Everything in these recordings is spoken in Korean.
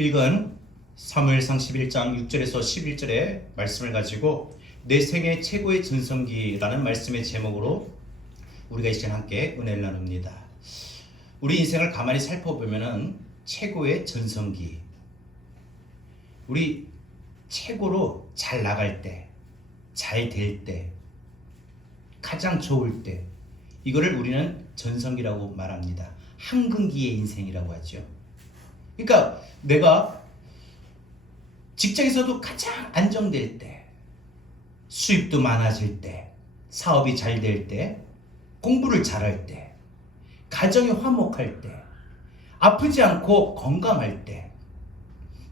읽은 사무엘상 11장 6절에서 11절의 말씀을 가지고 내 생애 최고의 전성기라는 말씀의 제목으로 우리가 이 시간 함께 은혜를 나눕니다. 우리 인생을 가만히 살펴보면은 최고의 전성기, 우리 최고로 잘 나갈 때, 잘 될 때, 가장 좋을 때, 이거를 우리는 전성기라고 말합니다. 황금기의 인생이라고 하죠. 그러니까 내가 직장에서도 가장 안정될 때, 수입도 많아질 때, 사업이 잘 될 때, 공부를 잘할 때, 가정이 화목할 때, 아프지 않고 건강할 때,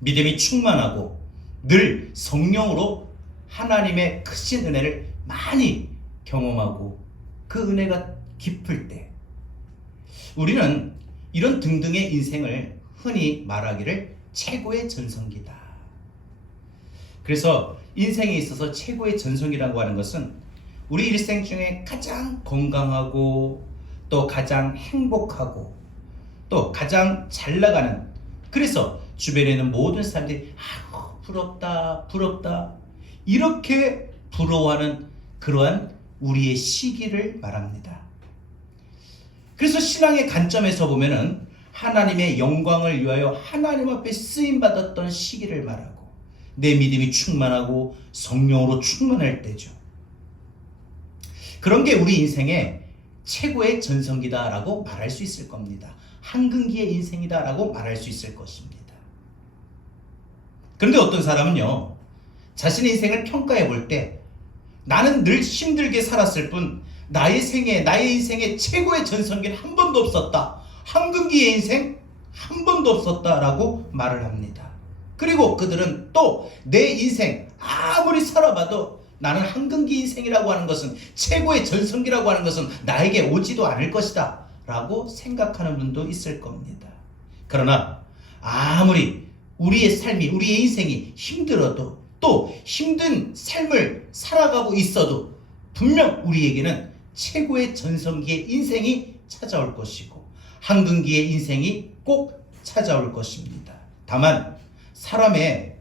믿음이 충만하고 늘 성령으로 하나님의 크신 은혜를 많이 경험하고 그 은혜가 깊을 때, 우리는 이런 등등의 인생을 흔히 말하기를 최고의 전성기다. 그래서 인생에 있어서 최고의 전성기라고 하는 것은 우리 일생 중에 가장 건강하고 또 가장 행복하고 또 가장 잘 나가는, 그래서 주변에 있는 모든 사람들이 부럽다 부럽다 이렇게 부러워하는 그러한 우리의 시기를 말합니다. 그래서 신앙의 관점에서 보면은 하나님의 영광을 위하여 하나님 앞에 쓰임받았던 시기를 말하고 내 믿음이 충만하고 성령으로 충만할 때죠. 그런 게 우리 인생의 최고의 전성기다라고 말할 수 있을 겁니다. 황금기의 인생이다라고 말할 수 있을 것입니다. 그런데 어떤 사람은요, 자신의 인생을 평가해 볼 때 나는 늘 힘들게 살았을 뿐 나의 인생의 최고의 전성기는 한 번도 없었다. 황금기의 인생 한 번도 없었다라고 말을 합니다. 그리고 그들은 또 내 인생 아무리 살아봐도 나는 황금기 인생이라고 하는 것은, 최고의 전성기라고 하는 것은 나에게 오지도 않을 것이다 라고 생각하는 분도 있을 겁니다. 그러나 아무리 우리의 삶이, 우리의 인생이 힘들어도 또 힘든 삶을 살아가고 있어도 분명 우리에게는 최고의 전성기의 인생이 찾아올 것이고 황금기의 인생이 꼭 찾아올 것입니다. 다만 사람의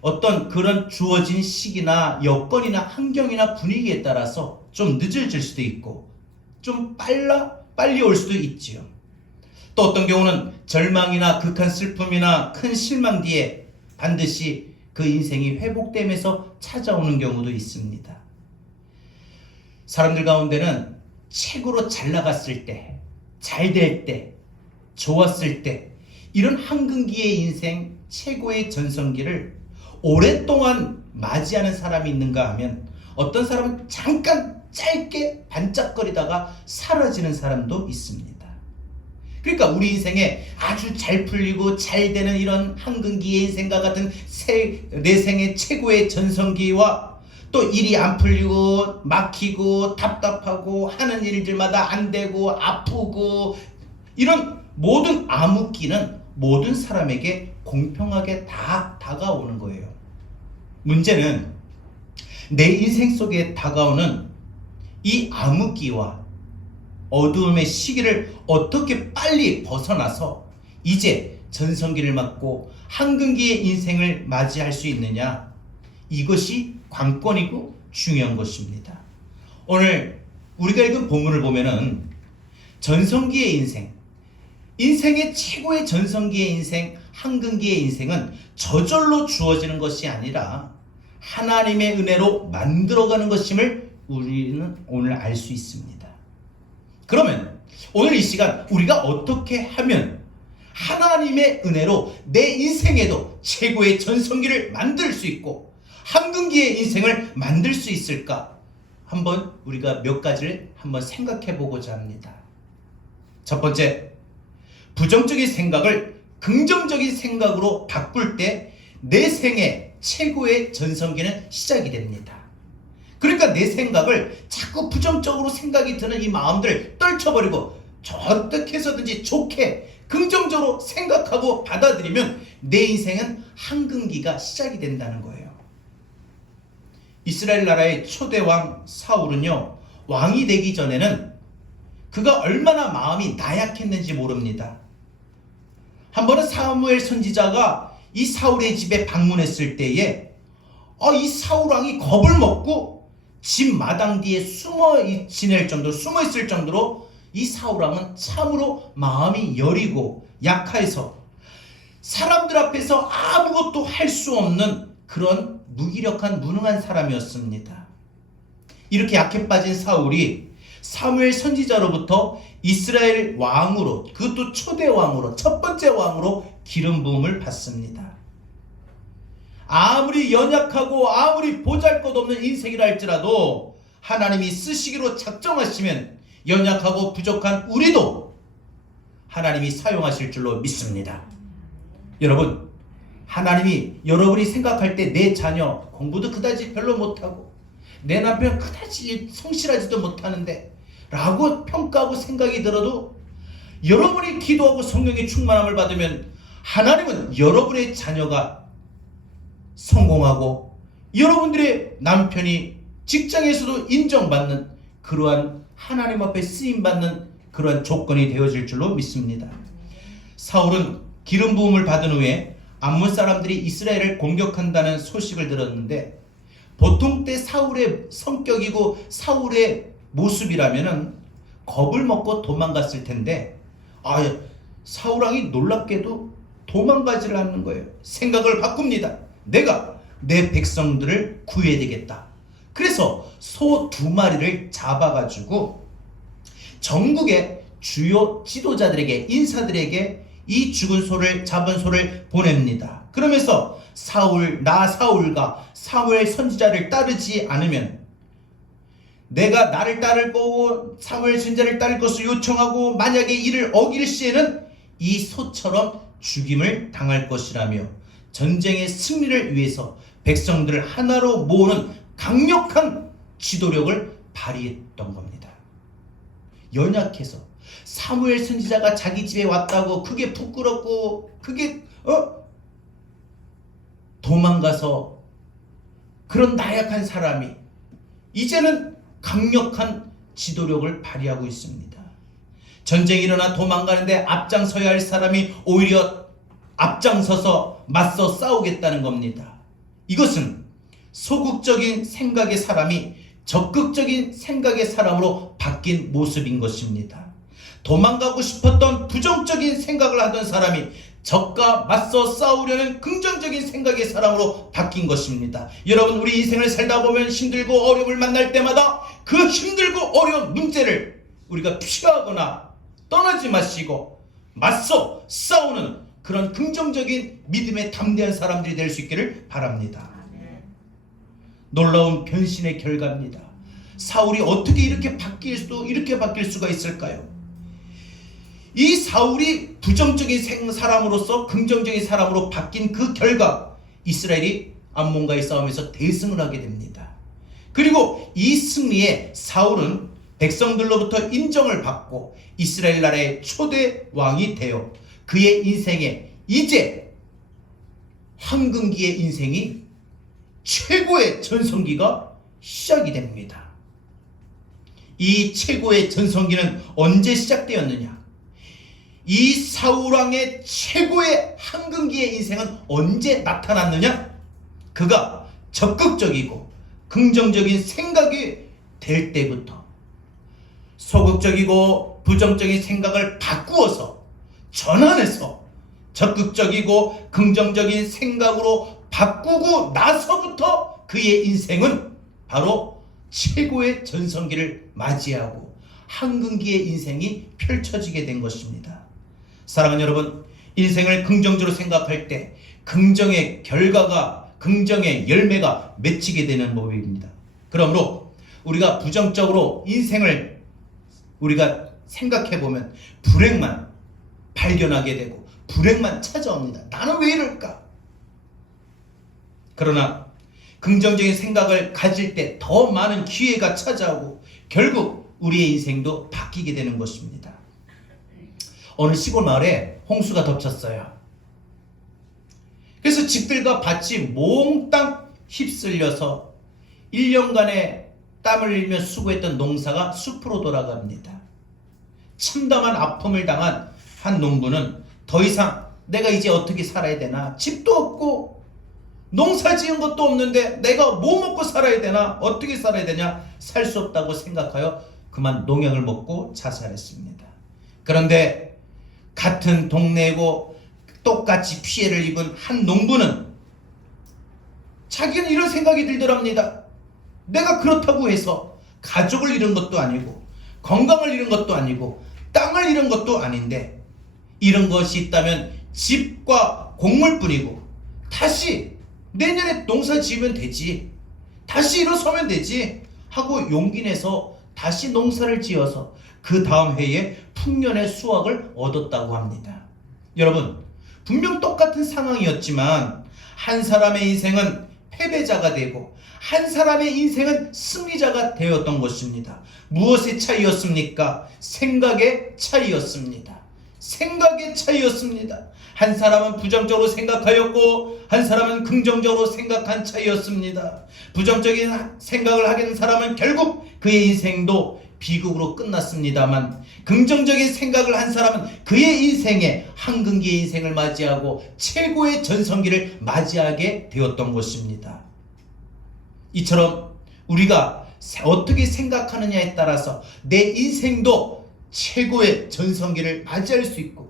어떤 그런 주어진 시기나 여건이나 환경이나 분위기에 따라서 좀 늦어질 수도 있고 좀 빨리 올 수도 있지요. 또 어떤 경우는 절망이나 극한 슬픔이나 큰 실망 뒤에 반드시 그 인생이 회복되면서 찾아오는 경우도 있습니다. 사람들 가운데는 최고로 잘 나갔을 때, 잘 될 때, 좋았을 때, 이런 황금기의 인생 최고의 전성기를 오랫동안 맞이하는 사람이 있는가 하면 어떤 사람은 잠깐 짧게 반짝거리다가 사라지는 사람도 있습니다. 그러니까 우리 인생에 아주 잘 풀리고 잘 되는 이런 황금기의 인생과 같은 내 생의 최고의 전성기와 또 일이 안 풀리고 막히고 답답하고 하는 일들마다 안 되고 아프고 이런 모든 암흑기는 모든 사람에게 공평하게 다 다가오는 거예요. 문제는 내 인생 속에 다가오는 이 암흑기와 어두움의 시기를 어떻게 빨리 벗어나서 이제 전성기를 맞고 황금기의 인생을 맞이할 수 있느냐, 이것이 관건이고 중요한 것입니다. 오늘 우리가 읽은 본문을 보면은 전성기의 인생, 인생의 최고의 전성기의 인생, 황금기의 인생은 저절로 주어지는 것이 아니라 하나님의 은혜로 만들어가는 것임을 우리는 오늘 알 수 있습니다. 그러면 오늘 이 시간 우리가 어떻게 하면 하나님의 은혜로 내 인생에도 최고의 전성기를 만들 수 있고 황금기의 인생을 만들 수 있을까? 한번 우리가 몇 가지를 한번 생각해 보고자 합니다. 첫 번째, 부정적인 생각을 긍정적인 생각으로 바꿀 때 내 생의 최고의 전성기는 시작이 됩니다. 그러니까 내 생각을 자꾸 부정적으로 생각이 드는 이 마음들을 떨쳐버리고 어떻게 해서든지 좋게 긍정적으로 생각하고 받아들이면 내 인생은 황금기가 시작이 된다는 거예요. 이스라엘 나라의 초대 왕 사울은요, 왕이 되기 전에는 그가 얼마나 마음이 나약했는지 모릅니다. 한 번은 사무엘 선지자가 이 사울의 집에 방문했을 때에 이 사울 왕이 겁을 먹고 집 마당 뒤에 숨어 있을 정도로 이 사울 왕은 참으로 마음이 여리고 약해서 사람들 앞에서 아무것도 할 수 없는 그런 무기력한 무능한 사람이었습니다. 이렇게 약해 빠진 사울이 사무엘 선지자로부터 이스라엘 왕으로, 그것도 초대 왕으로, 첫 번째 왕으로 기름 부음을 받습니다. 아무리 연약하고 아무리 보잘것없는 인생이라 할지라도 하나님이 쓰시기로 작정하시면 연약하고 부족한 우리도 하나님이 사용하실 줄로 믿습니다. 여러분, 하나님이 여러분이 생각할 때 내 자녀 공부도 그다지 별로 못하고 내 남편 그다지 성실하지도 못하는데 라고 평가하고 생각이 들어도 여러분이 기도하고 성령의 충만함을 받으면 하나님은 여러분의 자녀가 성공하고 여러분들의 남편이 직장에서도 인정받는 그러한 하나님 앞에 쓰임받는 그러한 조건이 되어질 줄로 믿습니다. 사울은 기름 부음을 받은 후에 암몬 사람들이 이스라엘을 공격한다는 소식을 들었는데 보통 때 사울의 성격이고 사울의 모습이라면은 겁을 먹고 도망갔을 텐데 사울 왕이 놀랍게도 도망가지를 않는 거예요. 생각을 바꿉니다. 내가 내 백성들을 구해야 되겠다. 그래서 소 2마리를 잡아가지고 전국의 주요 지도자들에게, 인사들에게 이 잡은 소를 보냅니다. 그러면서 사울과 사무엘 선지자를 따르지 않으면 내가 나를 따를 거고 사무엘 선지자를 따를 것을 요청하고 만약에 이를 어길 시에는 이 소처럼 죽임을 당할 것이라며 전쟁의 승리를 위해서 백성들을 하나로 모으는 강력한 지도력을 발휘했던 겁니다. 연약해서 사무엘 선지자가 자기 집에 왔다고 그게 부끄럽고 그게 도망가서 그런 나약한 사람이 이제는 강력한 지도력을 발휘하고 있습니다. 전쟁이 일어나 도망가는데 앞장서야 할 사람이 오히려 앞장서서 맞서 싸우겠다는 겁니다. 이것은 소극적인 생각의 사람이 적극적인 생각의 사람으로 바뀐 모습인 것입니다. 도망가고 싶었던 부정적인 생각을 하던 사람이 적과 맞서 싸우려는 긍정적인 생각의 사람으로 바뀐 것입니다. 여러분, 우리 인생을 살다 보면 힘들고 어려움을 만날 때마다 그 힘들고 어려운 문제를 우리가 피하거나 떠나지 마시고 맞서 싸우는 그런 긍정적인 믿음의 담대한 사람들이 될 수 있기를 바랍니다. 놀라운 변신의 결과입니다. 사울이 어떻게 이렇게 바뀔 수가 있을까요? 이 사울이 부정적인 사람으로서 긍정적인 사람으로 바뀐 그 결과 이스라엘이 암몬과의 싸움에서 대승을 하게 됩니다. 그리고 이 승리에 사울은 백성들로부터 인정을 받고 이스라엘 나라의 초대 왕이 되어 그의 인생에 이제 황금기의 인생이 최고의 전성기가 시작이 됩니다. 이 최고의 전성기는 언제 시작되었느냐? 이 사울왕의 최고의 황금기의 인생은 언제 나타났느냐? 그가 적극적이고 긍정적인 생각이 될 때부터 소극적이고 부정적인 생각을 바꾸어서 전환해서 적극적이고 긍정적인 생각으로 바꾸고 나서부터 그의 인생은 바로 최고의 전성기를 맞이하고 황금기의 인생이 펼쳐지게 된 것입니다. 사랑하는 여러분, 인생을 긍정적으로 생각할 때 긍정의 결과가, 긍정의 열매가 맺히게 되는 법입니다. 그러므로 우리가 부정적으로 인생을 우리가 생각해 보면 불행만 발견하게 되고 불행만 찾아옵니다. 나는 왜 이럴까? 그러나 긍정적인 생각을 가질 때 더 많은 기회가 찾아오고 결국 우리의 인생도 바뀌게 되는 것입니다. 어느 시골 마을에 홍수가 덮쳤어요. 그래서 집들과 밭이 몽땅 휩쓸려서 1년간의 땀을 흘리며 수고했던 농사가 숲으로 돌아갑니다. 참담한 아픔을 당한 한 농부는 더 이상 내가 이제 어떻게 살아야 되나? 집도 없고 농사 지은 것도 없는데 내가 뭐 먹고 살아야 되나? 어떻게 살아야 되냐? 살 수 없다고 생각하여 그만 농약을 먹고 자살했습니다. 그런데 같은 동네고 똑같이 피해를 입은 한 농부는 자기는 이런 생각이 들더랍니다. 내가 그렇다고 해서 가족을 잃은 것도 아니고 건강을 잃은 것도 아니고 땅을 잃은 것도 아닌데 잃은 것이 있다면 집과 곡물뿐이고 다시 내년에 농사 지으면 되지, 다시 일어서면 되지 하고 용기 내서 다시 농사를 지어서 그 다음 해에 풍년의 수확을 얻었다고 합니다. 여러분, 분명 똑같은 상황이었지만 한 사람의 인생은 패배자가 되고 한 사람의 인생은 승리자가 되었던 것입니다. 무엇의 차이였습니까? 생각의 차이였습니다. 생각의 차이였습니다. 한 사람은 부정적으로 생각하였고 한 사람은 긍정적으로 생각한 차이였습니다. 부정적인 생각을 하게 된 사람은 결국 그의 인생도 비극으로 끝났습니다만, 긍정적인 생각을 한 사람은 그의 인생에 황금기의 인생을 맞이하고 최고의 전성기를 맞이하게 되었던 것입니다. 이처럼 우리가 어떻게 생각하느냐에 따라서 내 인생도 최고의 전성기를 맞이할 수 있고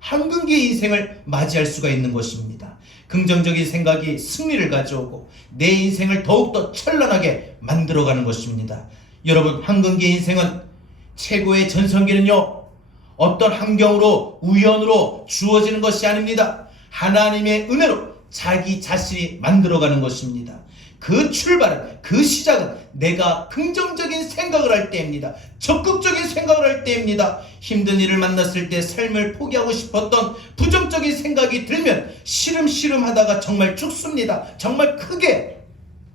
황금기의 인생을 맞이할 수가 있는 것입니다. 긍정적인 생각이 승리를 가져오고 내 인생을 더욱더 찬란하게 만들어가는 것입니다. 여러분, 황금기의 인생은 최고의 전성기는요, 어떤 환경으로 우연으로 주어지는 것이 아닙니다. 하나님의 은혜로 자기 자신이 만들어가는 것입니다. 그 출발은, 그 시작은 내가 긍정적인 생각을 할 때입니다. 적극적인 생각을 할 때입니다. 힘든 일을 만났을 때 삶을 포기하고 싶었던 부정적인 생각이 들면 시름시름 하다가 정말 죽습니다. 정말 크게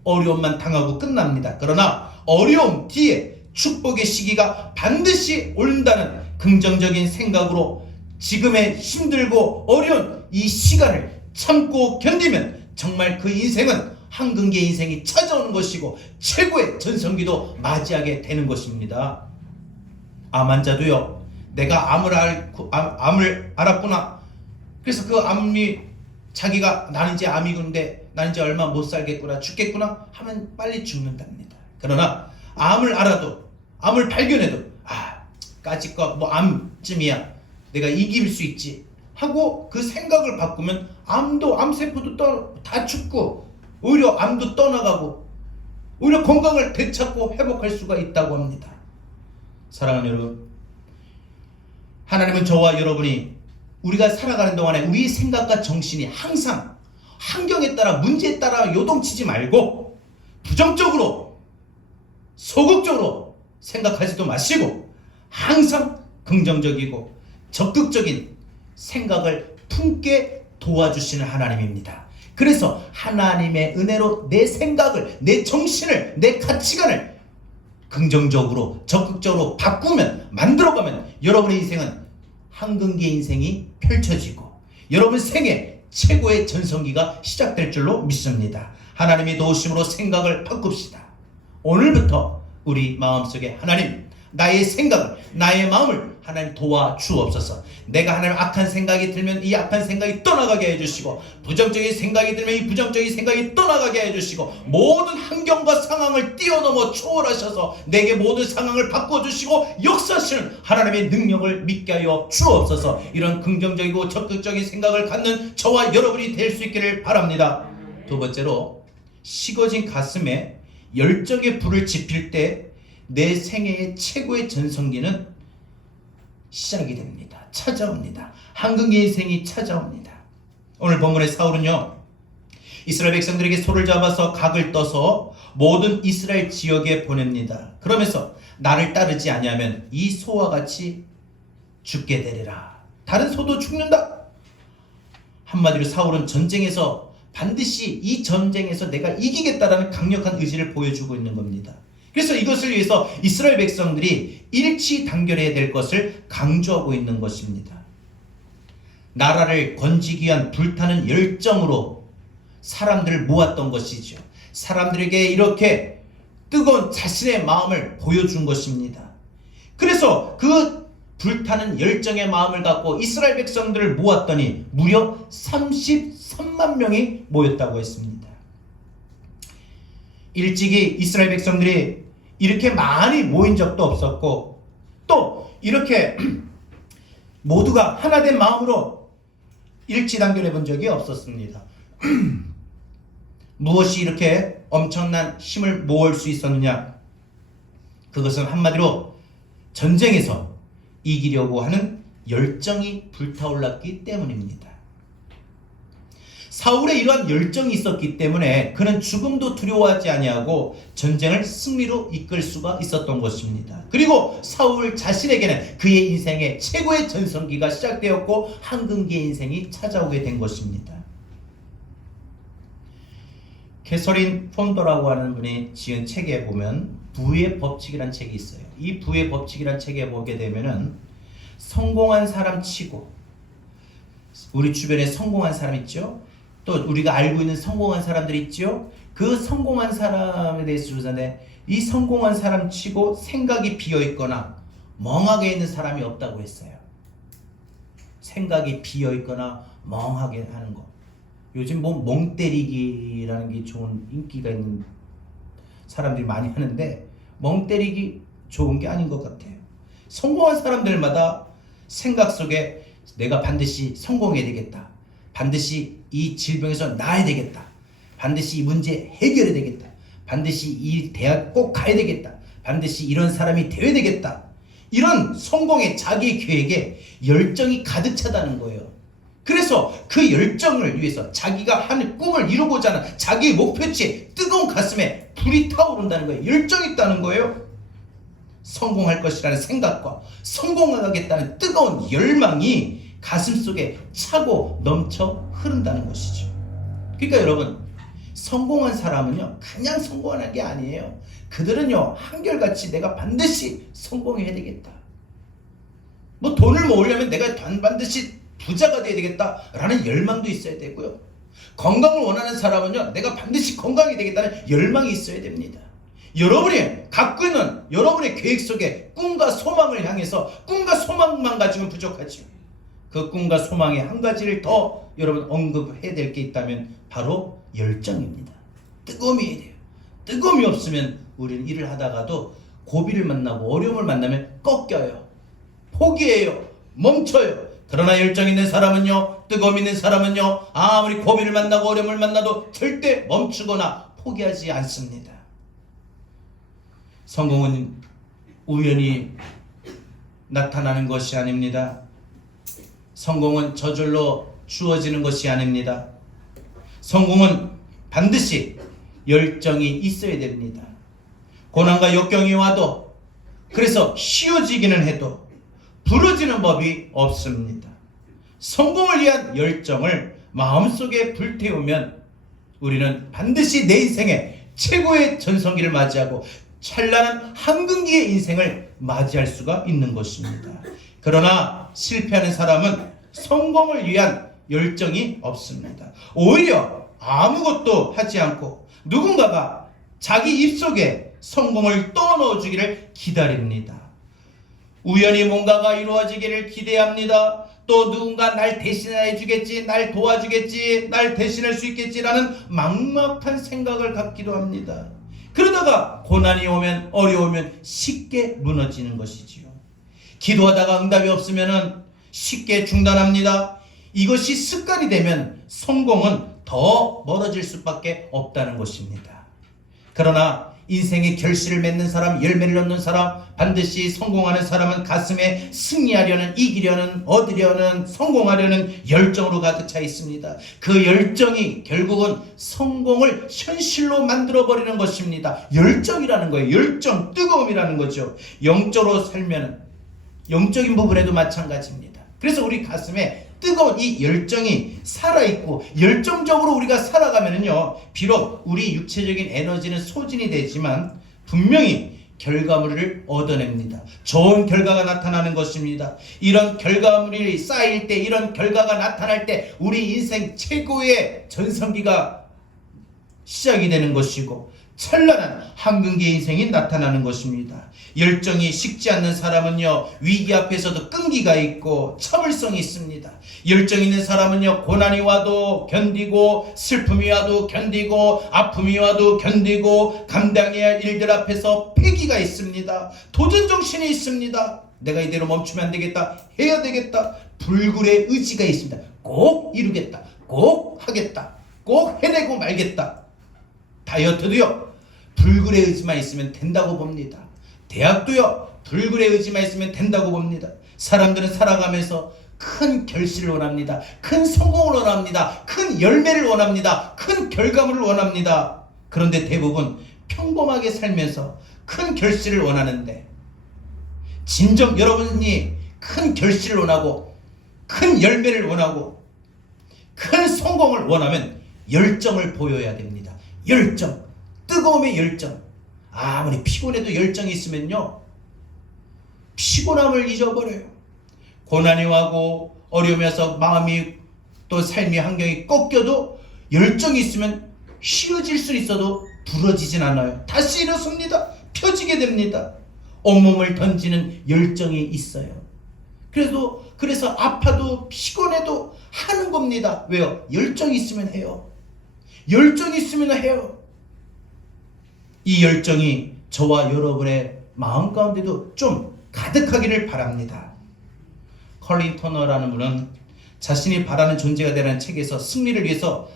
어려움만 당하고 끝납니다. 그러나 어려움 뒤에 축복의 시기가 반드시 온다는 긍정적인 생각으로 지금의 힘들고 어려운 이 시간을 참고 견디면 정말 그 인생은 황금기의 인생이 찾아오는 것이고 최고의 전성기도 맞이하게 되는 것입니다. 암 환자도요, 내가 암을 알았구나. 그래서 그 암이 자기가 나는 이제 암이군데 나는 이제 얼마 못 살겠구나, 죽겠구나 하면 빨리 죽는답니다. 그러나 암을 알아도, 암을 발견해도 까짓거 뭐 암쯤이야, 내가 이길 수 있지 하고 그 생각을 바꾸면 암세포도 다 죽고 오히려 암도 떠나가고 오히려 건강을 되찾고 회복할 수가 있다고 합니다. 사랑하는 여러분, 하나님은 저와 여러분이 우리가 살아가는 동안에 우리 생각과 정신이 항상 환경에 따라, 문제에 따라 요동치지 말고 부정적으로, 소극적으로 생각하지도 마시고 항상 긍정적이고 적극적인 생각을 품게 도와주시는 하나님입니다. 그래서 하나님의 은혜로 내 생각을, 내 정신을, 내 가치관을 긍정적으로, 적극적으로 바꾸면, 만들어가면 여러분의 인생은 황금기의 인생이 펼쳐지고 여러분 생애 최고의 전성기가 시작될 줄로 믿습니다. 하나님의 도우심으로 생각을 바꿉시다. 오늘부터 우리 마음속에 하나님, 나의 생각을, 나의 마음을 하나님 도와주옵소서. 내가 하나님 악한 생각이 들면 이 악한 생각이 떠나가게 해주시고, 부정적인 생각이 들면 이 부정적인 생각이 떠나가게 해주시고, 모든 환경과 상황을 뛰어넘어 초월하셔서 내게 모든 상황을 바꿔주시고 역사하시는 하나님의 능력을 믿게 하여 주옵소서. 이런 긍정적이고 적극적인 생각을 갖는 저와 여러분이 될 수 있기를 바랍니다. 두 번째로, 식어진 가슴에 열정의 불을 지필 때 내 생애의 최고의 전성기는 시작이 됩니다. 찾아옵니다. 황금기의 인생이 찾아옵니다. 오늘 본문의 사울은요, 이스라엘 백성들에게 소를 잡아서 각을 떠서 모든 이스라엘 지역에 보냅니다. 그러면서 나를 따르지 아니하면 이 소와 같이 죽게 되리라. 다른 소도 죽는다. 한마디로 사울은 전쟁에서 반드시 이 전쟁에서 내가 이기겠다라는 강력한 의지를 보여주고 있는 겁니다. 그래서 이것을 위해서 이스라엘 백성들이 일치단결해야 될 것을 강조하고 있는 것입니다. 나라를 건지기 위한 불타는 열정으로 사람들을 모았던 것이죠. 사람들에게 이렇게 뜨거운 자신의 마음을 보여준 것입니다. 그래서 그 불타는 열정의 마음을 갖고 이스라엘 백성들을 모았더니 무려 33만 명이 모였다고 했습니다. 일찍이 이스라엘 백성들이 이렇게 많이 모인 적도 없었고 또 이렇게 모두가 하나된 마음으로 일치단결해 본 적이 없었습니다. 무엇이 이렇게 엄청난 힘을 모을 수 있었느냐? 그것은 한마디로 전쟁에서 이기려고 하는 열정이 불타올랐기 때문입니다. 사울의 이러한 열정이 있었기 때문에 그는 죽음도 두려워하지 아니하고 전쟁을 승리로 이끌 수가 있었던 것입니다. 그리고 사울 자신에게는 그의 인생의 최고의 전성기가 시작되었고 황금기의 인생이 찾아오게 된 것입니다. 캐서린 폰더라고 하는 분이 지은 책에 보면 부의 법칙이라는 책이 있어요. 이 부의 법칙이라는 책에 보게 되면은 성공한 사람 치고 우리 주변에 성공한 사람 있죠? 또 우리가 알고 있는 성공한 사람들 있죠? 그 성공한 사람에 대해서 조사하는데 이 성공한 사람 치고 생각이 비어있거나 멍하게 있는 사람이 없다고 했어요. 생각이 비어있거나 멍하게 하는 거. 요즘 뭐 멍 때리기라는 게 좋은 인기가 있는 사람들이 많이 하는데 멍 때리기 좋은 게 아닌 것 같아요. 성공한 사람들마다 생각 속에 내가 반드시 성공해야 되겠다. 반드시 이 질병에서 나아야 되겠다. 반드시 이 문제 해결해야 되겠다. 반드시 이 대학 꼭 가야 되겠다. 반드시 이런 사람이 되어야 되겠다. 이런 성공의 자기 계획에 열정이 가득 차다는 거예요. 그래서 그 열정을 위해서 자기가 하는 꿈을 이루고자 하는 자기의 목표치에 뜨거운 가슴에 불이 타오른다는 거예요. 열정이 있다는 거예요. 성공할 것이라는 생각과 성공하겠다는 뜨거운 열망이 가슴속에 차고 넘쳐 흐른다는 것이죠. 그러니까 여러분, 성공한 사람은요 그냥 성공하는 게 아니에요. 그들은요 한결같이 내가 반드시 성공해야 되겠다. 뭐 돈을 모으려면 내가 반드시 부자가 돼야 되겠다라는 열망도 있어야 되고요. 건강을 원하는 사람은요 내가 반드시 건강이 되겠다는 열망이 있어야 됩니다. 여러분이 갖고 있는 여러분의 계획 속에 꿈과 소망을 향해서 꿈과 소망만 가지면 부족하죠. 그 꿈과 소망의 한 가지를 더 여러분 언급해야 될 게 있다면 바로 열정입니다. 뜨거움이 돼요. 뜨거움이 없으면 우리는 일을 하다가도 고비를 만나고 어려움을 만나면 꺾여요. 포기해요. 멈춰요. 그러나 열정 있는 사람은요, 뜨거움 있는 사람은요, 아무리 고비를 만나고 어려움을 만나도 절대 멈추거나 포기하지 않습니다. 성공은 우연히 나타나는 것이 아닙니다. 성공은 저절로 주어지는 것이 아닙니다. 성공은 반드시 열정이 있어야 됩니다. 고난과 역경이 와도 그래서 쉬워지기는 해도 부러지는 법이 없습니다. 성공을 위한 열정을 마음속에 불태우면 우리는 반드시 내 인생의 최고의 전성기를 맞이하고 찬란한 황금기의 인생을 맞이할 수가 있는 것입니다. 그러나 실패하는 사람은 성공을 위한 열정이 없습니다. 오히려 아무것도 하지 않고 누군가가 자기 입속에 성공을 떠넣어 주기를 기다립니다. 우연히 뭔가가 이루어지기를 기대합니다. 또 누군가 날 대신해 주겠지, 날 도와주겠지, 날 대신할 수 있겠지라는 막막한 생각을 갖기도 합니다. 그러다가 고난이 오면 어려우면 쉽게 무너지는 것이지요. 기도하다가 응답이 없으면 쉽게 중단합니다. 이것이 습관이 되면 성공은 더 멀어질 수밖에 없다는 것입니다. 그러나 인생의 결실을 맺는 사람, 열매를 얻는 사람, 반드시 성공하는 사람은 가슴에 승리하려는, 이기려는, 얻으려는, 성공하려는 열정으로 가득 차 있습니다. 그 열정이 결국은 성공을 현실로 만들어버리는 것입니다. 열정이라는 거예요. 열정, 뜨거움이라는 거죠. 영적으로 살면 영적인 부분에도 마찬가지입니다. 그래서 우리 가슴에 뜨거운 이 열정이 살아있고 열정적으로 우리가 살아가면은요, 비록 우리 육체적인 에너지는 소진이 되지만 분명히 결과물을 얻어냅니다. 좋은 결과가 나타나는 것입니다. 이런 결과물이 쌓일 때, 이런 결과가 나타날 때 우리 인생 최고의 전성기가 시작이 되는 것이고 찬란한 황금기의 인생이 나타나는 것입니다. 열정이 식지 않는 사람은요, 위기 앞에서도 끈기가 있고 참을성이 있습니다. 열정 있는 사람은요, 고난이 와도 견디고, 슬픔이 와도 견디고, 아픔이 와도 견디고, 감당해야 할 일들 앞에서 패기가 있습니다. 도전정신이 있습니다. 내가 이대로 멈추면 안 되겠다, 해야 되겠다, 불굴의 의지가 있습니다. 꼭 이루겠다, 꼭 하겠다, 꼭 해내고 말겠다. 다이어트도요, 불굴의 의지만 있으면 된다고 봅니다. 대학도요, 불굴의 의지만 있으면 된다고 봅니다. 사람들은 살아가면서 큰 결실을 원합니다. 큰 성공을 원합니다. 큰 열매를 원합니다. 큰 결과물을 원합니다. 그런데 대부분 평범하게 살면서 큰 결실을 원하는데, 진정 여러분이 큰 결실을 원하고 큰 열매를 원하고 큰 성공을 원하면 열정을 보여야 됩니다. 열정, 뜨거움의 열정. 아무리 피곤해도 열정이 있으면요, 피곤함을 잊어버려요. 고난이 와고 어려움이 와서 마음이 또 삶의 환경이 꺾여도 열정이 있으면 휘어질 수 있어도 부러지진 않아요. 다시 일어섭니다. 펴지게 됩니다. 온몸을 던지는 열정이 있어요. 그래서 아파도 피곤해도 하는 겁니다. 왜요? 열정이 있으면 해요. 열정이 있으면 해요. 이 열정이 저와 여러분의 마음 가운데도 좀 가득하기를 바랍니다. 컬린 터너라는 분은 자신이 바라는 존재가 되라는 책에서 승리를 위해서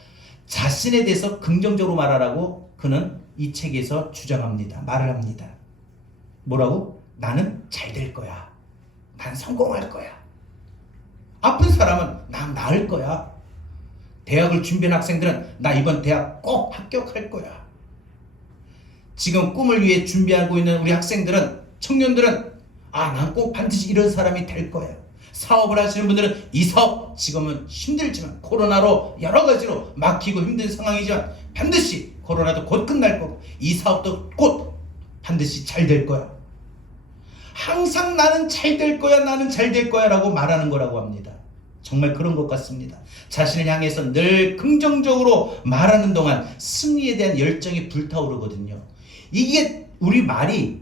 자신에 대해서 긍정적으로 말하라고 그는 이 책에서 주장합니다. 말을 합니다. 뭐라고? 나는 잘 될 거야. 난 성공할 거야. 아픈 사람은 난 나을 거야. 대학을 준비한 학생들은 나 이번 대학 꼭 합격할 거야. 지금 꿈을 위해 준비하고 있는 우리 학생들은, 청년들은 난 꼭 반드시 이런 사람이 될 거야. 사업을 하시는 분들은 이 사업 지금은 힘들지만, 코로나로 여러 가지로 막히고 힘든 상황이지만 반드시 코로나도 곧 끝날 거고 이 사업도 곧 반드시 잘 될 거야. 항상 나는 잘 될 거야, 나는 잘 될 거야 라고 말하는 거라고 합니다. 정말 그런 것 같습니다. 자신을 향해서 늘 긍정적으로 말하는 동안 승리에 대한 열정이 불타오르거든요. 이게 우리 말이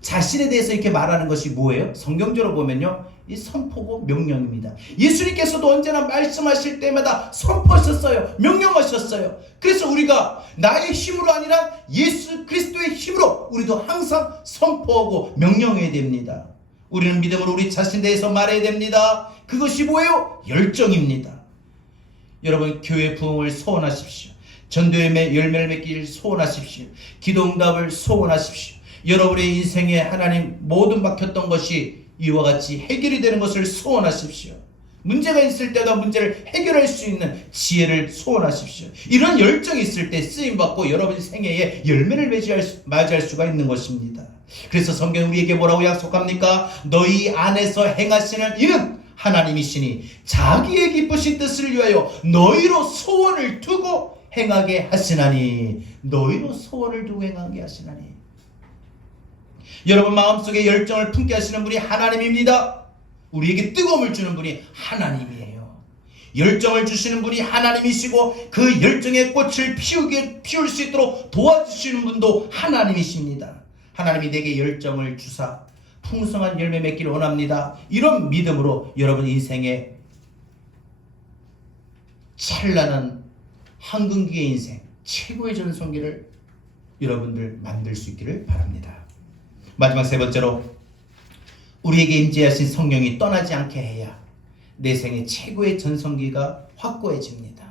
자신에 대해서 이렇게 말하는 것이 뭐예요? 성경적으로 보면요, 이 선포고 명령입니다. 예수님께서도 언제나 말씀하실 때마다 선포하셨어요. 명령하셨어요. 그래서 우리가 나의 힘으로 아니라 예수 그리스도의 힘으로 우리도 항상 선포하고 명령해야 됩니다. 우리는 믿음으로 우리 자신에 대해서 말해야 됩니다. 그것이 뭐예요? 열정입니다. 여러분, 교회 부흥을 소원하십시오. 전도의 열매를 맺기를 소원하십시오. 기도응답을 소원하십시오. 여러분의 인생에 하나님 모든 막혔던 것이 이와 같이 해결이 되는 것을 소원하십시오. 문제가 있을 때도 문제를 해결할 수 있는 지혜를 소원하십시오. 이런 열정이 있을 때 쓰임받고 여러분 생애에 열매를 맞이할 수가 있는 것입니다. 그래서 성경 우리에게 뭐라고 약속합니까? 너희 안에서 행하시는 이는 하나님이시니 자기의 기쁘신 뜻을 위하여 너희로 소원을 두고 행하게 하시나니. 너희로 소원을 두고 행하게 하시나니. 여러분 마음속에 열정을 품게 하시는 분이 하나님입니다. 우리에게 뜨거움을 주는 분이 하나님이에요. 열정을 주시는 분이 하나님이시고 그 열정의 꽃을 피울 수 있도록 도와주시는 분도 하나님이십니다. 하나님이 내게 열정을 주사 풍성한 열매 맺기를 원합니다. 이런 믿음으로 여러분 인생에 찬란한 황금기의 인생, 최고의 전성기를 여러분들 만들 수 있기를 바랍니다. 마지막 세 번째로, 우리에게 임재하신 성령이 떠나지 않게 해야 내 생의 최고의 전성기가 확고해집니다.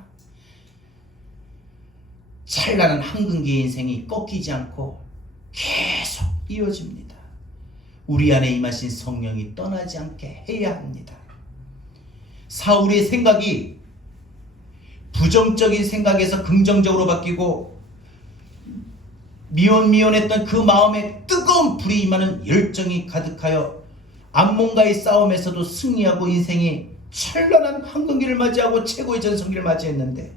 찬란한 황금기의 인생이 꺾이지 않고 계속 이어집니다. 우리 안에 임하신 성령이 떠나지 않게 해야 합니다. 사울의 생각이 부정적인 생각에서 긍정적으로 바뀌고 미온미온했던 그 마음에 뜨거운 불이 임하는 열정이 가득하여 암몬과의 싸움에서도 승리하고 인생이 찬란한 황금기를 맞이하고 최고의 전성기를 맞이했는데,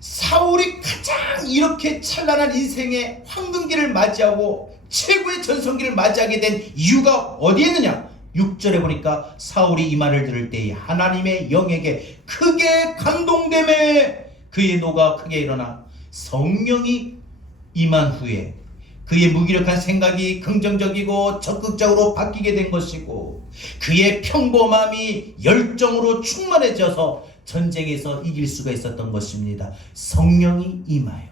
사울이 가장 이렇게 찬란한 인생의 황금기를 맞이하고 최고의 전성기를 맞이하게 된 이유가 어디에 있느냐? 6절에 보니까 사울이 이 말을 들을 때에 하나님의 영에게 크게 감동되매 그의 노가 크게 일어나 성령이 임한 후에 그의 무기력한 생각이 긍정적이고 적극적으로 바뀌게 된 것이고, 그의 평범함이 열정으로 충만해져서 전쟁에서 이길 수가 있었던 것입니다. 성령이 임하여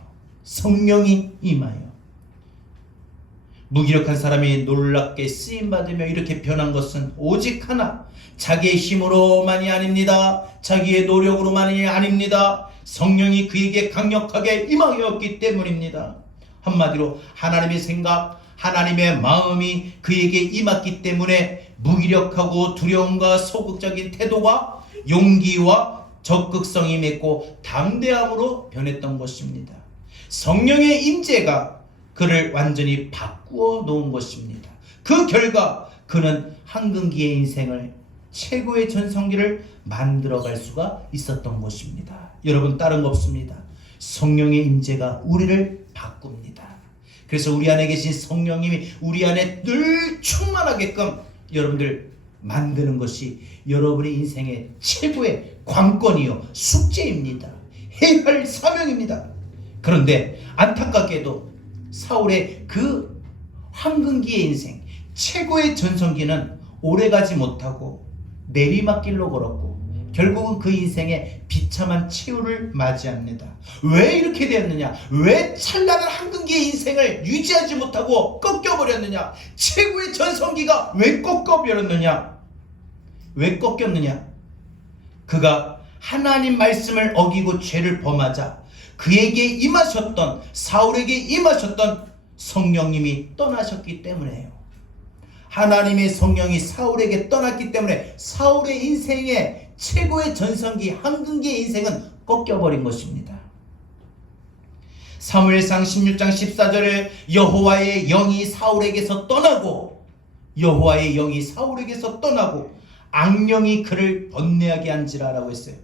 무기력한 사람이 놀랍게 쓰임받으며 이렇게 변한 것은 오직 하나, 자기의 힘으로만이 아닙니다. 자기의 노력으로만이 아닙니다. 성령이 그에게 강력하게 임하였기 때문입니다. 한마디로 하나님의 생각, 하나님의 마음이 그에게 임했기 때문에 무기력하고 두려움과 소극적인 태도가 용기와 적극성이 맺고 담대함으로 변했던 것입니다. 성령의 임재가 그를 완전히 바꾸어 놓은 것입니다. 그 결과 그는 황금기의 인생을, 최고의 전성기를 만들어갈 수가 있었던 것입니다. 여러분, 다른 거 없습니다. 성령의 임재가 우리를 바꿉니다. 그래서 우리 안에 계신 성령님이 우리 안에 늘 충만하게끔 여러분들 만드는 것이 여러분의 인생의 최고의 관건이요, 숙제입니다. 해야 할 사명입니다. 그런데 안타깝게도 사울의 그 황금기의 인생, 최고의 전성기는 오래가지 못하고 내리막길로 걸었고 결국은 그 인생에 비참한 최후를 맞이합니다. 왜 이렇게 되었느냐? 왜 찬란한 황금기의 인생을 유지하지 못하고 꺾여버렸느냐? 최고의 전성기가 왜 꺾여버렸느냐? 왜 꺾였느냐? 그가 하나님 말씀을 어기고 죄를 범하자 그에게 임하셨던, 사울에게 임하셨던 성령님이 떠나셨기 때문에요. 하나님의 성령이 사울에게 떠났기 때문에 사울의 인생의 최고의 전성기, 황금기의 인생은 꺾여버린 것입니다. 사무엘상 16장 14절에 여호와의 영이 사울에게서 떠나고 악령이 그를 번뇌하게 한지라라고 했어요.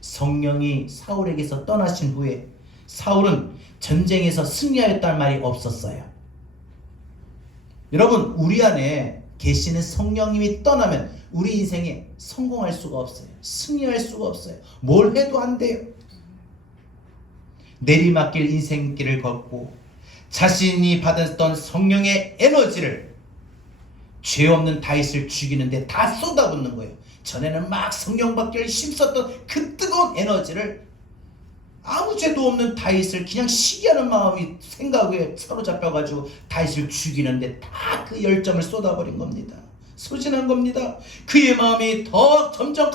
성령이 사울에게서 떠나신 후에 사울은 전쟁에서 승리하였다는 말이 없었어요. 여러분, 우리 안에 계시는 성령님이 떠나면 우리 인생에 성공할 수가 없어요. 승리할 수가 없어요. 뭘 해도 안 돼요. 내리막길 인생길을 걷고 자신이 받았던 성령의 에너지를 죄 없는 다윗을 죽이는데 다 쏟아붓는 거예요. 전에는 막 성령 받기를 힘썼던 그 뜨거운 에너지를 아무 죄도 없는 다윗을 그냥 시기하는 마음이 생각에 사로잡혀가지고 다윗을 죽이는데 다 그 열정을 쏟아버린 겁니다. 소진한 겁니다. 그의 마음이 더 점점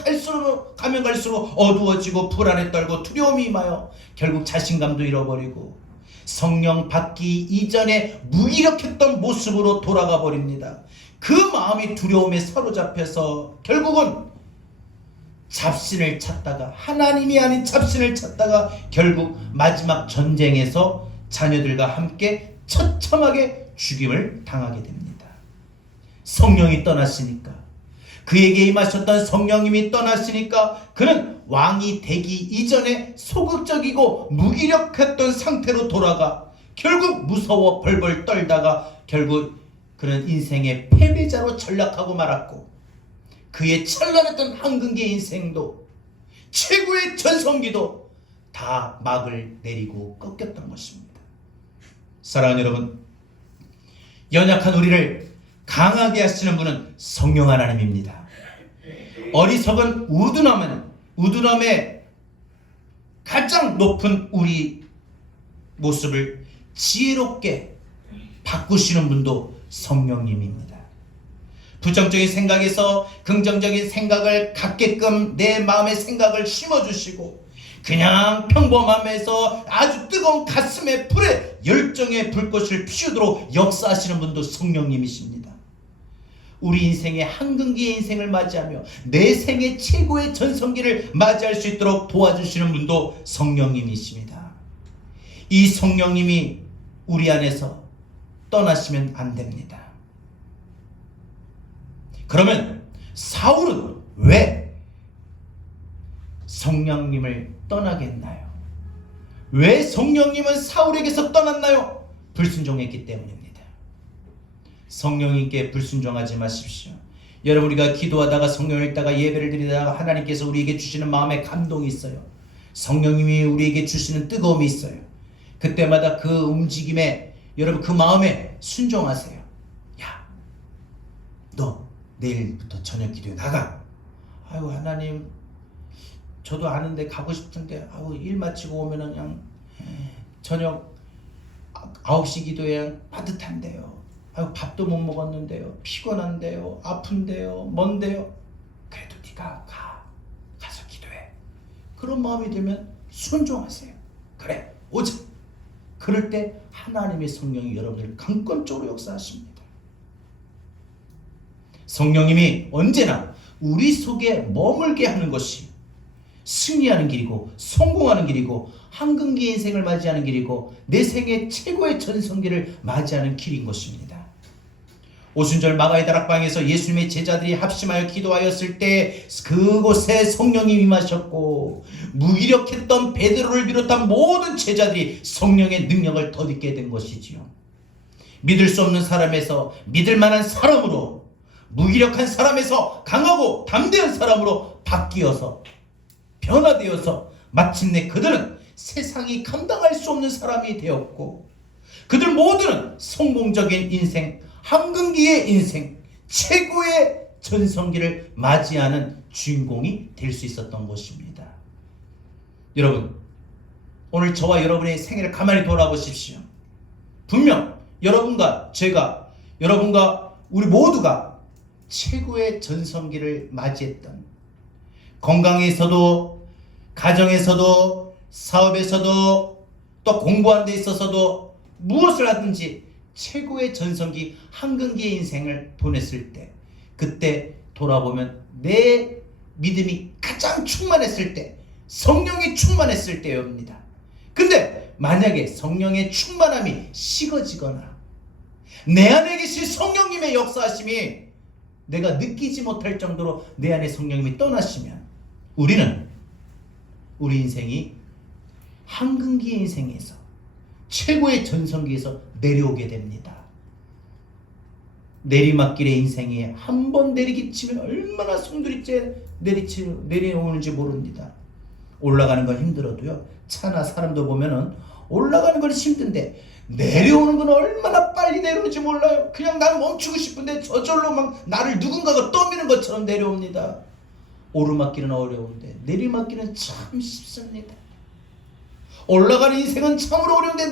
가면 갈수록 어두워지고 불안에 떨고 두려움이 임하여 결국 자신감도 잃어버리고 성령 받기 이전에 무기력했던 모습으로 돌아가 버립니다. 그 마음이 두려움에 사로잡혀서 결국은 잡신을 찾다가, 하나님이 아닌 잡신을 찾다가 결국 마지막 전쟁에서 자녀들과 함께 처참하게 죽임을 당하게 됩니다. 성령이 떠났으니까, 그에게 임하셨던 성령님이 떠났으니까 그는 왕이 되기 이전에 소극적이고 무기력했던 상태로 돌아가 결국 무서워 벌벌 떨다가 결국 그는 인생의 패배자로 전락하고 말았고, 그의 찬란했던 황금기의 인생도, 최고의 전성기도 다 막을 내리고 꺾였던 것입니다. 사랑하는 여러분, 연약한 우리를 강하게 하시는 분은 성령 하나님입니다. 어리석은 우둔함의 가장 높은 우리 모습을 지혜롭게 바꾸시는 분도 성령님입니다. 부정적인 생각에서 긍정적인 생각을 갖게끔 내 마음의 생각을 심어주시고, 그냥 평범함에서 아주 뜨거운 가슴의 불에 열정의 불꽃을 피우도록 역사하시는 분도 성령님이십니다. 우리 인생의 황금기의 인생을 맞이하며 내 생의 최고의 전성기를 맞이할 수 있도록 도와주시는 분도 성령님이십니다. 이 성령님이 우리 안에서 떠나시면 안 됩니다. 그러면 사울은 왜 성령님을 떠나게 했나요? 왜 성령님은 사울에게서 떠났나요? 불순종했기 때문입니다. 성령님께 불순종하지 마십시오. 여러분, 우리가 기도하다가 성령을 읽다가 예배를 드리다가 하나님께서 우리에게 주시는 마음의 감동이 있어요. 성령님이 우리에게 주시는 뜨거움이 있어요. 그때마다 그 움직임에 여러분 그 마음에 순종하세요. 야, 너 내일부터 저녁 기도에 나가. 아유 하나님, 저도 아는데 가고 싶은데 아유 일 마치고 오면은 그냥 저녁 9시 기도에 빠듯한데요. 아유 밥도 못 먹었는데요. 피곤한데요. 아픈데요. 뭔데요. 그래도 네가 가서 기도해. 그런 마음이 들면 순종하세요. 그래 오자. 그럴 때 하나님의 성령이 여러분을 강권적으로 역사하십니다. 성령님이 언제나 우리 속에 머물게 하는 것이 승리하는 길이고 성공하는 길이고 한근기의 인생을 맞이하는 길이고 내 생애 최고의 전성기를 맞이하는 길인 것입니다. 오순절 마가의 다락방에서 예수님의 제자들이 합심하여 기도하였을 때 그곳에 성령이 임하셨고 무기력했던 베드로를 비롯한 모든 제자들이 성령의 능력을 덧입게 된 것이지요. 믿을 수 없는 사람에서 믿을 만한 사람으로, 무기력한 사람에서 강하고 담대한 사람으로 바뀌어서 변화되어서 마침내 그들은 세상이 감당할 수 없는 사람이 되었고 그들 모두는 성공적인 인생, 한근기의 인생, 최고의 전성기를 맞이하는 주인공이 될 수 있었던 것입니다. 여러분, 오늘 저와 여러분의 생애를 가만히 돌아보십시오. 분명 여러분과 제가, 여러분과 우리 모두가 최고의 전성기를 맞이했던, 건강에서도 가정에서도 사업에서도 또 공부하는 데 있어서도 무엇을 하든지 최고의 전성기 한근기의 인생을 보냈을 때, 그때 돌아보면 내 믿음이 가장 충만했을 때, 성령이 충만했을 때입니다. 근데 만약에 성령의 충만함이 식어지거나 내 안에 계신 성령님의 역사하심이 내가 느끼지 못할 정도로 내 안에 성령님이 떠나시면 우리는 우리 인생이 한근기의 인생에서 최고의 전성기에서 내려오게 됩니다. 내리막길의 인생에 한 번 내리기치면 얼마나 송두리째 내려오는지 모릅니다. 올라가는 건 힘들어도요, 차나 사람도 보면은 올라가는 건 힘든데 내려오는 건 얼마나 빨리 내려오는지 몰라요. 그냥 나는 멈추고 싶은데 저절로 막 나를 누군가가 떠미는 것처럼 내려옵니다. 오르막길은 어려운데 내리막길은 참 쉽습니다. 올라가는 인생은 참으로 어려운데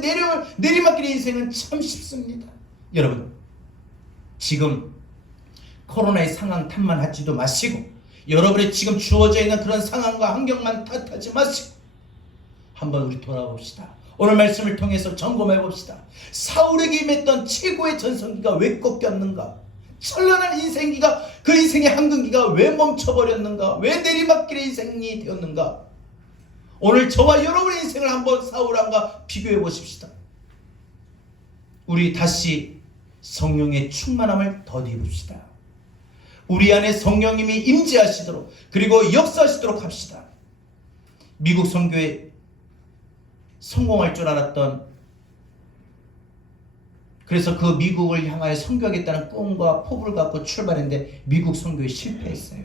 내리막길의 인생은 참 쉽습니다. 여러분, 지금 코로나의 상황 탓만 하지도 마시고 여러분의 지금 주어져 있는 그런 상황과 환경만 탓하지 마시고 한번 우리 돌아봅시다. 오늘 말씀을 통해서 점검해 봅시다. 사울에게 임했던 최고의 전성기가 왜 꺾였는가? 찬란한 인생기가, 그 인생의 한근기가 왜 멈춰버렸는가? 왜 내리막길의 인생이 되었는가? 오늘 저와 여러분의 인생을 한번 사울함과 비교해 보십시다. 우리 다시 성령의 충만함을 덧입읍시다. 우리 안에 성령님이 임재하시도록, 그리고 역사하시도록 합시다. 미국 선교에 성공할 줄 알았던, 그래서 그 미국을 향하여 선교하겠다는 꿈과 포부를 갖고 출발했는데 미국 선교에 실패했어요.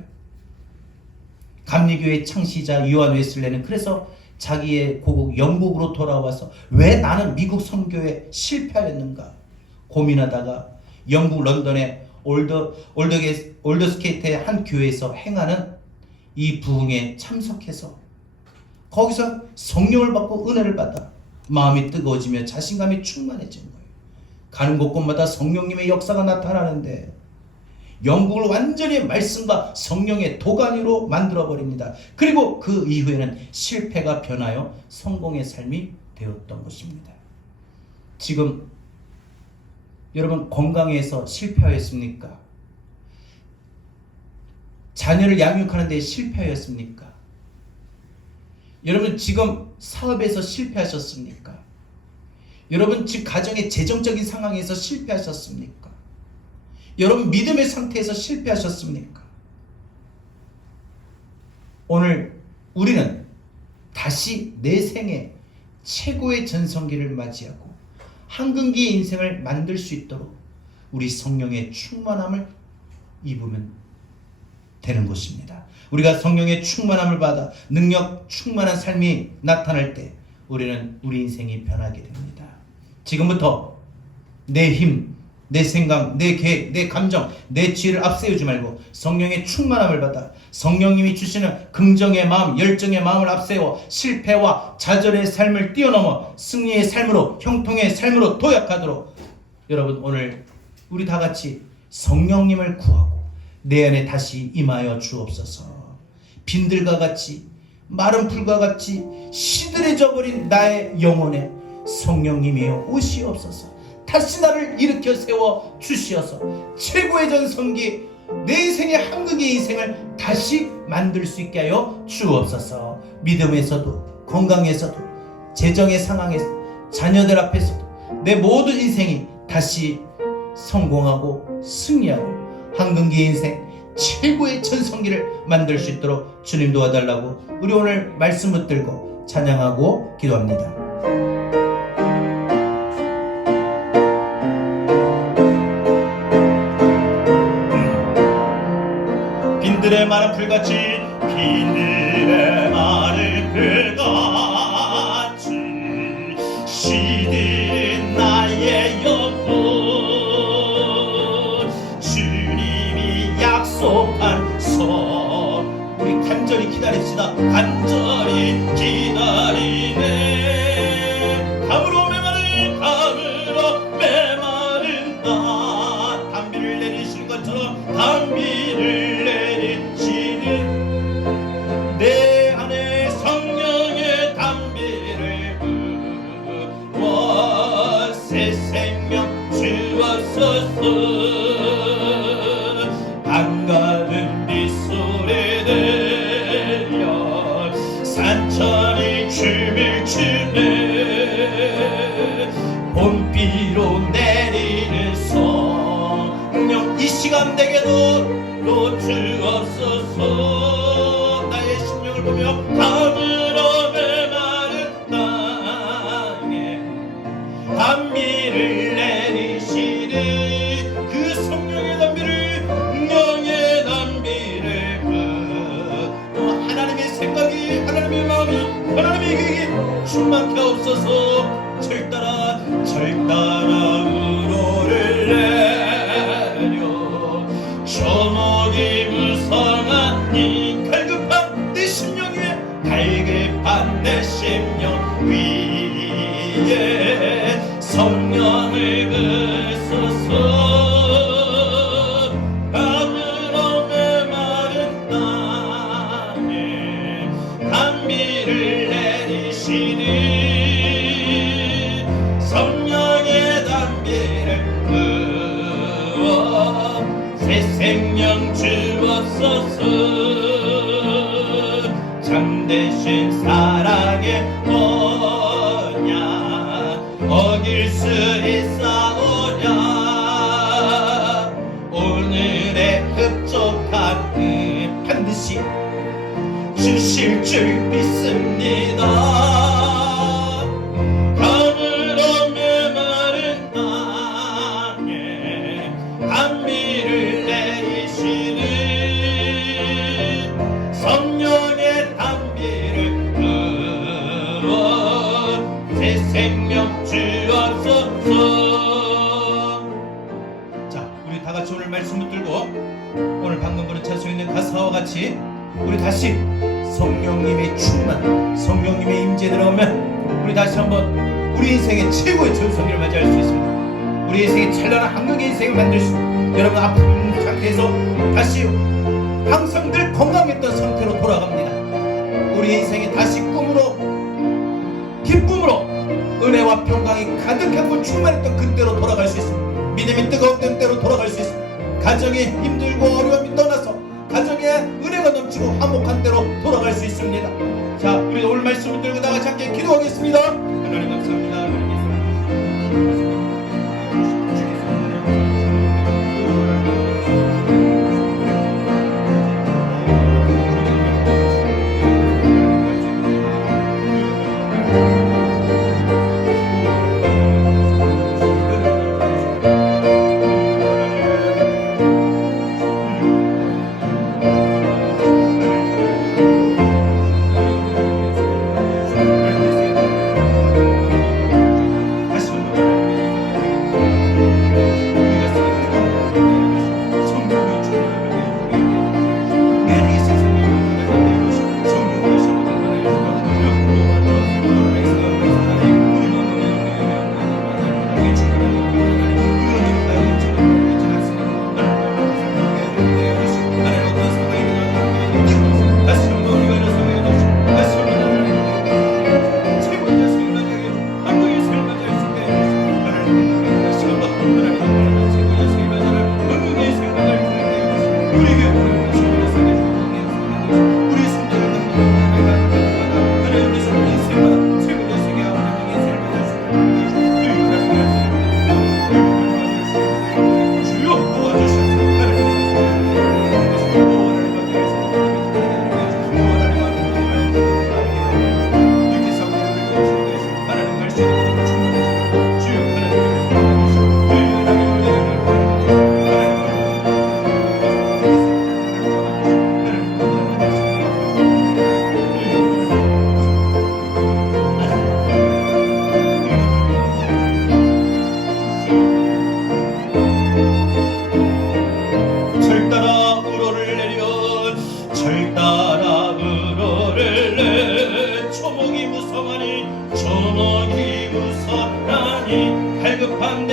감리교회 창시자 요한 웨슬레는 그래서 자기의 고국 영국으로 돌아와서 왜 나는 미국 선교에 실패하였는가 고민하다가 영국 런던의 올더스케이트의 한 교회에서 행하는 이 부흥에 참석해서 거기서 성령을 받고 은혜를 받아 마음이 뜨거워지며 자신감이 충만해진 거예요. 가는 곳곳마다 성령님의 역사가 나타나는데 영국을 완전히 말씀과 성령의 도가니로 만들어버립니다. 그리고 그 이후에는 실패가 변하여 성공의 삶이 되었던 것입니다. 지금 여러분 건강에서 실패하였습니까? 자녀를 양육하는 데 실패하였습니까? 여러분 지금 사업에서 실패하셨습니까? 여러분 지금 가정의 재정적인 상황에서 실패하셨습니까? 여러분 믿음의 상태에서 실패하셨습니까? 오늘 우리는 다시 내 생에 최고의 전성기를 맞이하고 한근기의 인생을 만들 수 있도록 우리 성령의 충만함을 입으면 되는 것입니다. 우리가 성령의 충만함을 받아 능력 충만한 삶이 나타날 때 우리는 우리 인생이 변하게 됩니다. 지금부터 내 힘, 내 생각, 내 계획, 내 감정, 내 지혜를 앞세우지 말고 성령의 충만함을 받아 성령님이 주시는 긍정의 마음, 열정의 마음을 앞세워 실패와 좌절의 삶을 뛰어넘어 승리의 삶으로, 형통의 삶으로 도약하도록, 여러분 오늘 우리 다 같이 성령님을 구하고 내 안에 다시 임하여 주옵소서. 빈들과 같이, 마른 풀과 같이 시들해져 버린 나의 영혼에 성령님이여 오시옵소서. 다시 나를 일으켜 세워 주시어서 최고의 전성기, 내 인생의 한국의 인생을 다시 만들 수 있게 하여 주옵소서. 믿음에서도, 건강에서도, 재정의 상황에서, 자녀들 앞에서도 내 모든 인생이 다시 성공하고 승리하고 한국의 인생 최고의 전성기를 만들 수 있도록 주님 도와달라고 우리 오늘 말씀 붙들고 찬양하고 기도합니다. 빈들의 마른 풀같이, 빈들의 마른 풀같이 시들은 나의 영혼, 주님이 약속한 서, 우리 간절히 기다립시다. 간절히 기다리네. 감으로 메마른, 감으로 메마른 나, 단비를 내리실 것처럼 단비를 내 안에 성령의 담비를 부어 새 생명 주옵소서. 한가득 빗소리 들려 산천이 춤을 추네. 봄비로 내리는 성령 이 시간 내게도 주옵소서. 나의 심령을 보며 감으로 메마른 땅에 단비를 내리시니 그 성령의 단비를, 영의 단비를 부어 하나님의 생각이, 하나님의 마음이, 하나님의 계획이 충만케 없어서 절따라 우로를 내려 조목이 무성한 이 갈급한 내 심령 위에, 갈급한 내 심령 위에 성령을 부소서. 감으로 메마른 땅에 단비를 내리시니 성령의 단비를 부어 새 생명 주옵소서. 참되신 사랑의 언약 어길 수 있사오냐. 오늘의 흡족한 그 반드시 주실 줄 믿습니다. 감으로 메마른 땅에 단비를 내리시는 성령의 단비를 부어 새 생명 주옵소서. 자, 우리 다 같이 오늘 말씀 붙들고 오늘 방금 부른 찬송 있는 가사와 같이 우리 다시 성령님의 충만, 성령님의 임재에 들어오면 우리 다시 한번 우리 인생의 최고의 전성기를 맞이할 수 있습니다. 우리 인생의 찬란한 한국의 인생을 만들 수, 여러분 아픈 상태에서 다시 항상 늘 건강했던 상태로 돌아갑니다. 우리 인생이 다시 꿈으로, 기쁨으로, 은혜와 평강이 가득하고 충만했던 그때로 돌아갈 수 있습니다. 믿음이 뜨거운 때로 돌아갈 수 있습니다. 가정이 힘들고 어려움이 떠나서 가정에 은혜가 넘치고 화목한 때로 돌아갈 수 있습니다. 자, 우리 오늘 말씀을 들고 다 같이 함께 기도하겠습니다. 하나님 감사합니다.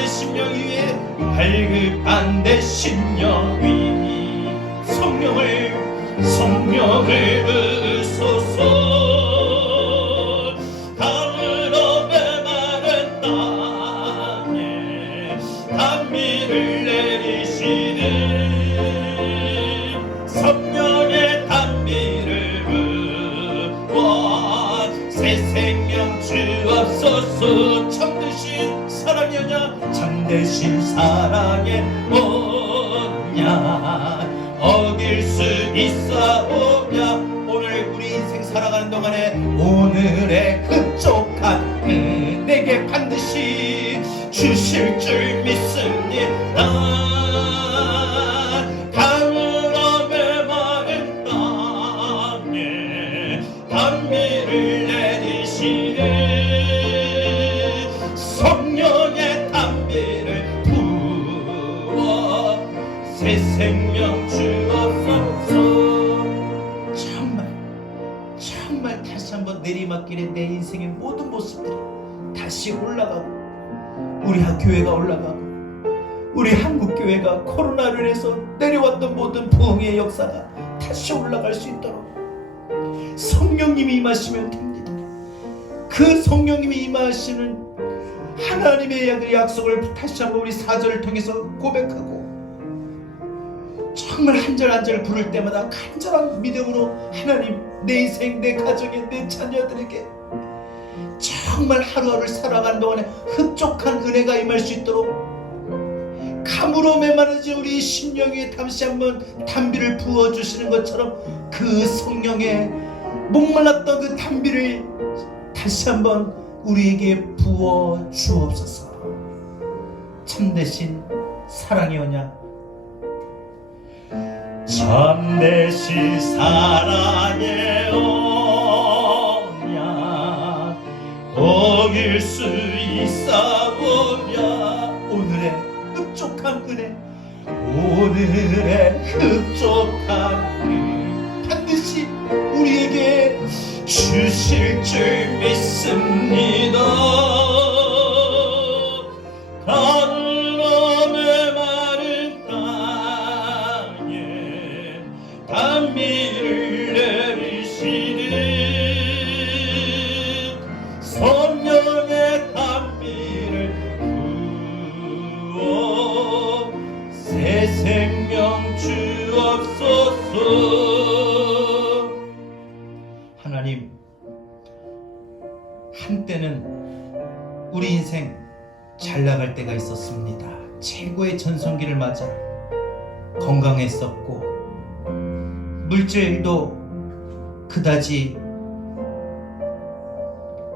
심령 위에 발급한 내 심령 위 성령을 으소서. 가물어 메마른 땅에 단비를 내리시는 성령의 단비를 부어 새 생명 주옵소서. 참되신 사랑이냐 참되신 사랑의 뭐냐 어길 수 있사오냐. 오늘 우리 인생 살아가는 동안에 오늘의 흡족한 내게 반드시 주실 줄 믿습니다. 가물어 메마른 땅에 단비를 내리시는 성령의 단비를 부어 새 생명 주옵소서. 정말 다시 한번 내리막길에 내 인생의 모든 모습들이 다시 올라가고, 우리 교회가 올라가고, 우리 한국교회가 코로나로 인해서 내려왔던 모든 부흥의 역사가 다시 올라갈 수 있도록 성령님이 임하시면 됩니다. 그 성령님이 임하시는 하나님의 약속을 다시 한번 우리 4절을 통해서 고백하고, 정말 한 절 한 절 부를 때마다 간절한 믿음으로 하나님, 내 인생, 내 가정에, 내 자녀들에게 정말 하루하루를 살아가는 동안에 흡족한 은혜가 임할 수 있도록 가물어 메마르지 우리 심령 위에 다시 한번 단비를 부어주시는 것처럼 그 성령의 목말랐던 그 단비를 다시 한번 우리에게 부어 주옵소서. 참되신 사랑이오냐 참되신 사랑의 오냐 어길 수 있사오냐. 오늘의 흡족한 은혜, 오늘의 흡족한 은혜 반드시 우리에게 주실 줄 믿습니다. 가물어 메마른 땅에 단비를 내리시는 성령의 단비를 부어 새 생명 주옵소서. 하나님, 한때는 우리 인생 잘 나갈 때가 있었습니다. 최고의 전성기를 맞아 건강했었고, 물질도 그다지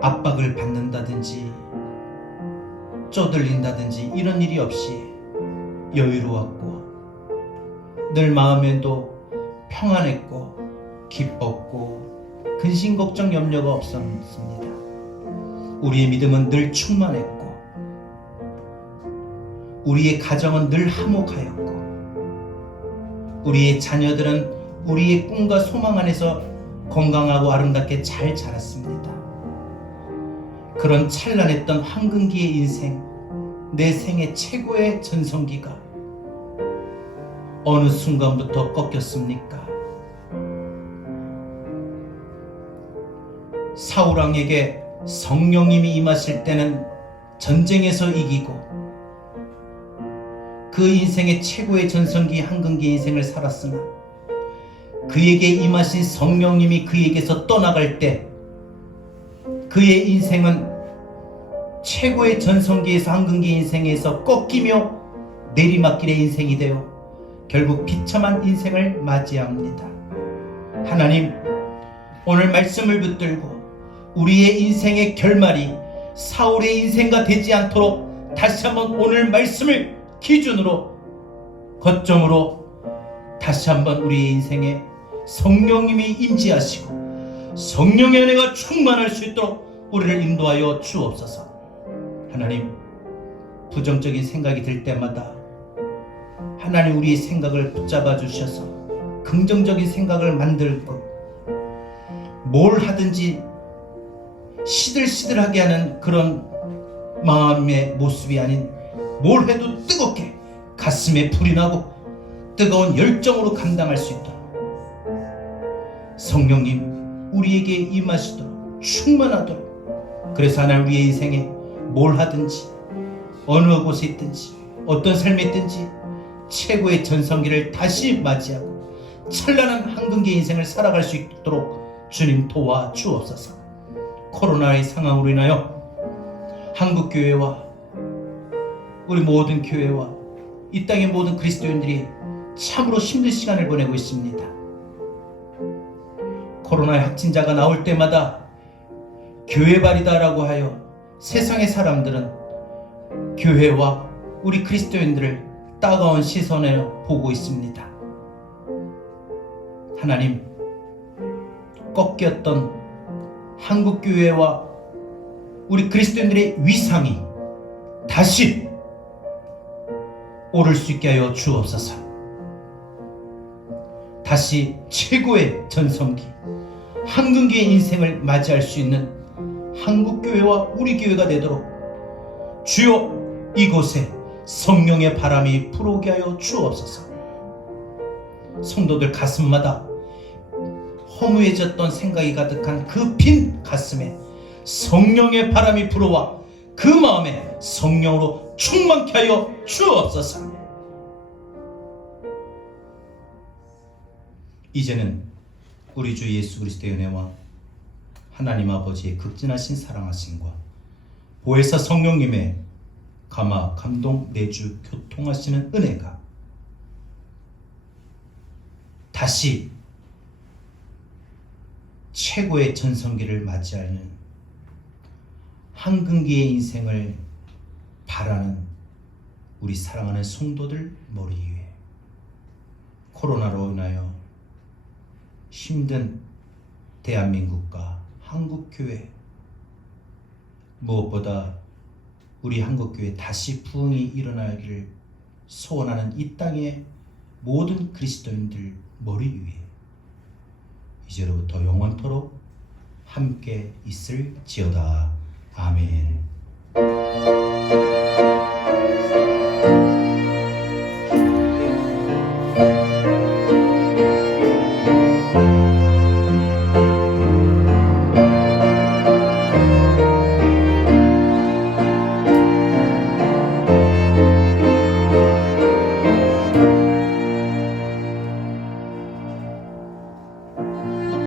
압박을 받는다든지 쪼들린다든지 이런 일이 없이 여유로웠고, 늘 마음에도 평안했고 기뻤고 근심 걱정 염려가 없었습니다. 우리의 믿음은 늘 충만했고, 우리의 가정은 늘 화목하였고, 우리의 자녀들은 우리의 꿈과 소망 안에서 건강하고 아름답게 잘 자랐습니다. 그런 찬란했던 황금기의 인생, 내 생애 최고의 전성기가 어느 순간부터 꺾였습니까? 사울왕에게 성령님이 임하실 때는 전쟁에서 이기고, 그 인생의 최고의 전성기 황금기 인생을 살았으나 그에게 임하신 성령님이 그에게서 떠나갈 때 그의 인생은 최고의 전성기에서 황금기 인생에서 꺾이며 내리막길의 인생이 되어 결국 비참한 인생을 맞이합니다. 하나님, 오늘 말씀을 붙들고 우리의 인생의 결말이 사울의 인생과 되지 않도록 다시 한번 오늘 말씀을 기준으로, 거점으로 다시 한번 우리의 인생에 성령님이 임재하시고 성령의 은혜가 충만할 수 있도록 우리를 인도하여 주옵소서. 하나님, 부정적인 생각이 들 때마다 하나님 우리의 생각을 붙잡아 주셔서 긍정적인 생각을 만들고, 뭘 하든지 시들시들하게 하는 그런 마음의 모습이 아닌 뭘 해도 뜨겁게 가슴에 불이 나고 뜨거운 열정으로 감당할 수 있도록 성령님 우리에게 임하시도록 충만하도록, 그래서 하나님 우리의 인생에 뭘 하든지 어느 곳에 있든지 어떤 삶에 있든지 최고의 전성기를 다시 맞이하고 찬란한 한근기의 인생을 살아갈 수 있도록 주님 도와주옵소서. 코로나의 상황으로 인하여 한국교회와 우리 모든 교회와 이 땅의 모든 그리스도인들이 참으로 힘든 시간을 보내고 있습니다. 코로나의 확진자가 나올 때마다 교회발이다라고 하여 세상의 사람들은 교회와 우리 그리스도인들을 따가운 시선에 보고 있습니다. 하나님, 꺾였던 한국교회와 우리 그리스도인들의 위상이 다시 오를 수 있게 하여 주옵소서. 다시 최고의 전성기, 한근기의 인생을 맞이할 수 있는 한국교회와 우리 교회가 되도록 주여 이곳에 성령의 바람이 불어오게 하여 주옵소서. 성도들 가슴마다 허무해졌던 생각이 가득한 그 빈 가슴에 성령의 바람이 불어와 그 마음에 성령으로 충만케 하여 주옵소서. 이제는 우리 주 예수 그리스도의 은혜와 하나님 아버지의 극진하신 사랑하심과 보혜사 성령님의 감화 감동 내주 교통하시는 은혜가 다시 최고의 전성기를 맞이하는 한근기의 인생을 바라는 우리 사랑하는 성도들 머리 위에 코로나로 인하여 힘든 대한민국과 한국교회, 무엇보다 우리 한국교회 다시 부흥이 일어나기를 소원하는 이 땅의 모든 그리스도인들 머리 위에 이제로부터 영원토록 함께 있을지어다. 아멘.